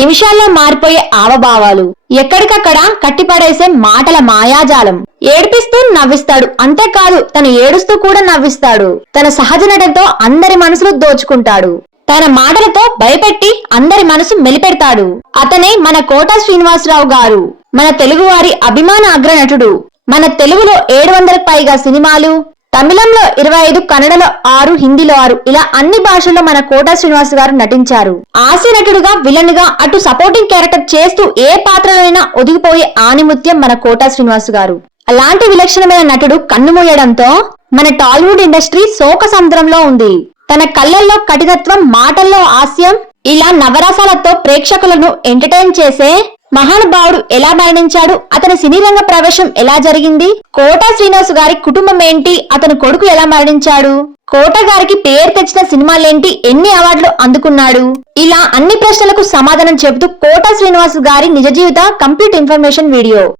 నిమిషాల్లో మారిపోయే ఆవభావాలు, ఎక్కడికక్కడ కట్టిపడేసే మాటల మాయాజాలం. ఏడిపిస్తూ నవ్విస్తాడు, అంతేకాదు తను ఏడుస్తూ కూడా నవ్విస్తాడు. తన సహజ నటనతో అందరి మనసులు దోచుకుంటాడు. తన మాటలతో భయపెట్టి అందరి మనసు మెలిపెడతాడు. అతనే మన కోట శ్రీనివాసరావు గారు, మన తెలుగువారి అభిమాన అగ్రనటుడు. మన తెలుగులో 700కు పైగా సినిమాలు, తమిళంలో 25, కన్నడలో 6, హిందీలో 6, ఇలా అన్ని భాషల్లో మన కోట శ్రీనివాస్ గారు నటించారు. హాస్య నటుడుగా, విలన్ గా, అటు సపోర్టింగ్ క్యారెక్టర్ చేస్తూ ఏ పాత్రలోనైనా ఒదిగిపోయే ఆణిముత్యం మన కోట శ్రీనివాస్ గారు. అలాంటి విలక్షణమైన నటుడు కన్నుమూయడంతో మన టాలీవుడ్ ఇండస్ట్రీ శోక సముద్రంలో ఉంది. తన కళ్ళల్లో కఠినత్వం, మాటల్లో హాస్యం, ఇలా నవరసాలతో ప్రేక్షకులను ఎంటర్టైన్ చేసే మహానుభావుడు ఎలా మరణించాడు, అతని సినీ రంగ ప్రవేశం ఎలా జరిగింది, కోట శ్రీనివాస్ గారి కుటుంబం ఏంటి, అతని కొడుకు ఎలా మరణించాడు, కోట గారికి పేరు తెచ్చిన సినిమాలేంటి, ఎన్ని అవార్డులు అందుకున్నాడు, ఇలా అన్ని ప్రశ్నలకు సమాధానం చెబుతూ కోట శ్రీనివాస్ గారి నిజ జీవిత కంప్లీట్ ఇన్ఫర్మేషన్ వీడియో.